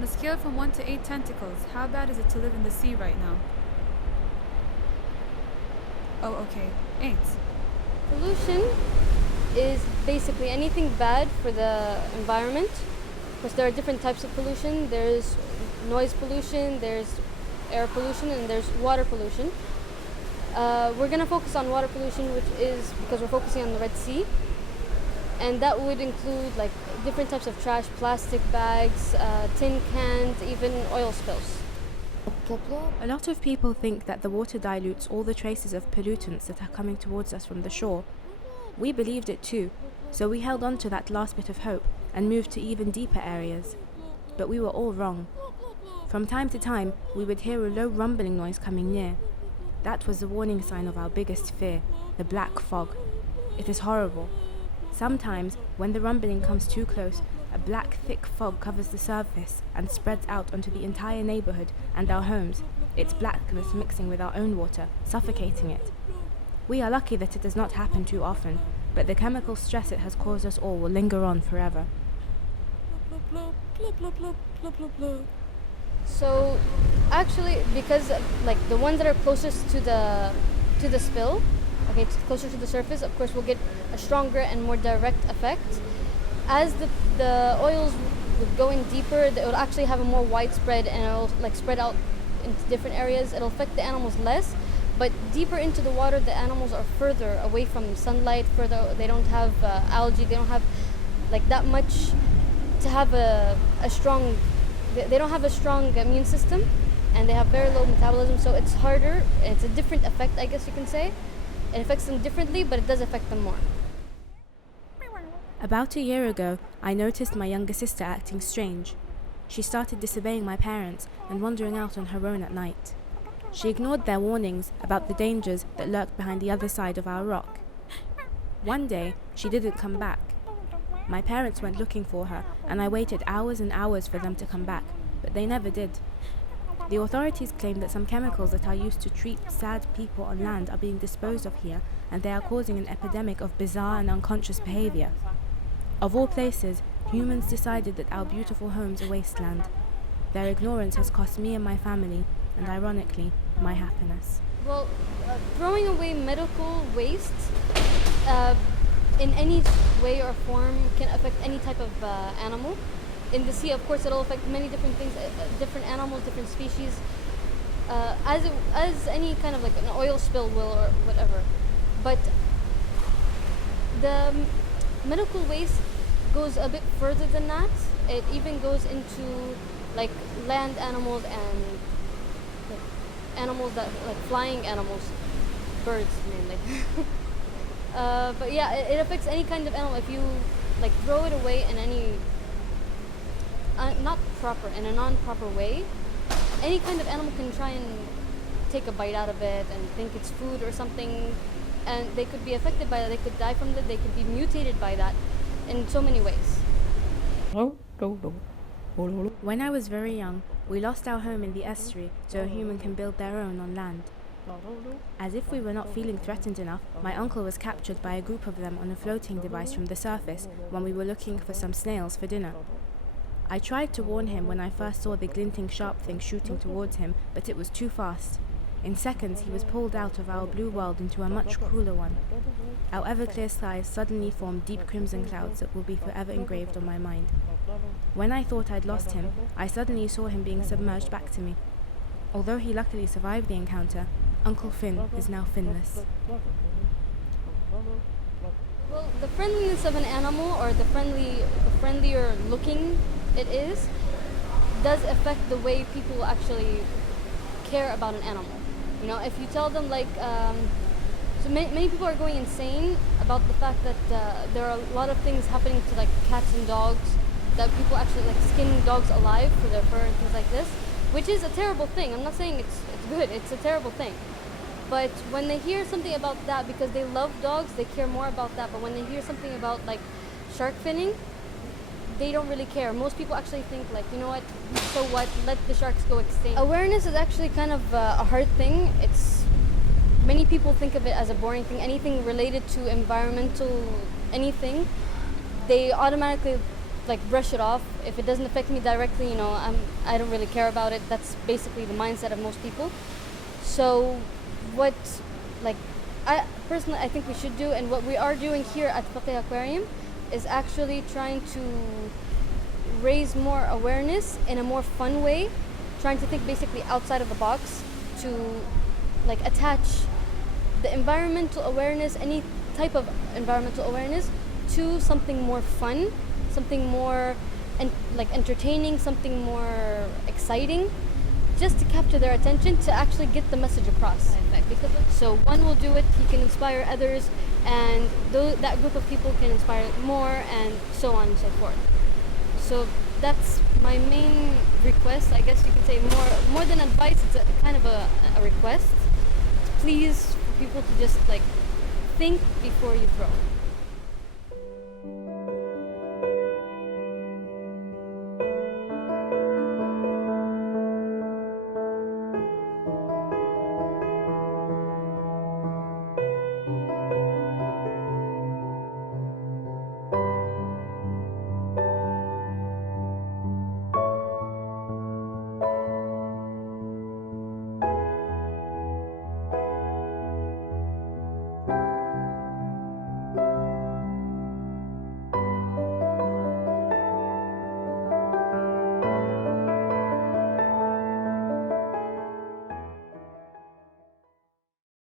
On a scale from 1 to 8 tentacles, how bad is it to live in the sea right now? Oh, okay. 8. Pollution is basically anything bad for the environment. Because there are different types of pollution. There's noise pollution, there's air pollution, and there's water pollution. We're going to focus on water pollution, which is because we're focusing on the Red Sea. And that would include like different types of trash, plastic bags, tin cans, even oil spills. A lot of people think that the water dilutes all the traces of pollutants that are coming towards us from the shore. We believed it too, so we held on to that last bit of hope and moved to even deeper areas. But we were all wrong. From time to time, we would hear a low rumbling noise coming near. That was the warning sign of our biggest fear, the black fog. It is horrible. Sometimes, when the rumbling comes too close, a black, thick fog covers the surface and spreads out onto the entire neighborhood and our homes, its blackness mixing with our own water, suffocating it. We are lucky that it does not happen too often, but the chemical stress it has caused us all will linger on forever. So, actually, because like the ones that are closest to the spill, okay, closer to the surface, of course, will get a stronger and more direct effect. As the oils would go in deeper, it will actually have a more widespread, and it will like spread out into different areas. It'll affect the animals less, but deeper into the water, the animals are further away from sunlight. Further, they don't have algae. They don't have like that much to have a strong. They don't have a strong immune system, and they have very low metabolism. So it's harder. It's a different effect, I guess you can say. It affects them differently, but it does affect them more. About a year ago, I noticed my younger sister acting strange. She started disobeying my parents and wandering out on her own at night. She ignored their warnings about the dangers that lurked behind the other side of our rock. One day, she didn't come back. My parents went looking for her, and I waited hours and hours for them to come back, but they never did. The authorities claim that some chemicals that are used to treat sad people on land are being disposed of here, and they are causing an epidemic of bizarre and unconscious behavior. Of all places, humans decided that our beautiful home's a wasteland. Their ignorance has cost me and my family, and ironically, my happiness. Well, throwing away medical waste in any way or form can affect any type of animal. In the sea, of course, it'll affect many different things, different animals, different species, as any kind of like an oil spill will or whatever. But the medical waste goes a bit further than that. It even goes into like land animals and like, animals that like flying animals, birds mainly. But yeah, it affects any kind of animal if you like throw it away in any in a non-proper way. Any kind of animal can try and take a bite out of it and think it's food or something, and they could be affected by that. They could die from that. They could be mutated by that in so many ways. When I was very young, we lost our home in the estuary so a human can build their own on land. As if we were not feeling threatened enough, my uncle was captured by a group of them on a floating device from the surface when we were looking for some snails for dinner. I tried to warn him when I first saw the glinting sharp thing shooting towards him, but it was too fast. In seconds, he was pulled out of our blue world into a much cooler one. Our ever-clear skies suddenly formed deep crimson clouds that will be forever engraved on my mind. When I thought I'd lost him, I suddenly saw him being submerged back to me. Although he luckily survived the encounter, Uncle Finn is now finless. Well, the friendliness of an animal, or the friendlier looking it is, does affect the way people actually care about an animal. You know, if you tell them like, so many people are going insane about the fact that there are a lot of things happening to like cats and dogs, that people actually like skin dogs alive for their fur and things like this, which is a terrible thing. I'm not saying it's good, it's a terrible thing. But when they hear something about that, because they love dogs, they care more about that. But when they hear something about like shark finning, they don't really care. Most people actually think like, you know what, so what, let the sharks go extinct. Awareness is actually kind of a hard thing. Many people think of it as a boring thing. Anything related to environmental anything, they automatically like brush it off. If it doesn't affect me directly, you know, I don't really care about it. That's basically the mindset of most people. So what, like, I personally, I think we should do, and what we are doing here at Faqih Aquarium is actually trying to raise more awareness in a more fun way, trying to think basically outside of the box to like attach the environmental awareness, any type of environmental awareness, to something more fun, something more like entertaining, something more exciting, just to capture their attention, to actually get the message across. Because so one will do it, he can inspire others, and that group of people can inspire more, and so on and so forth. So that's my main request. I guess you could say more than advice. It's kind of a request. Please, for people to just like think before you throw.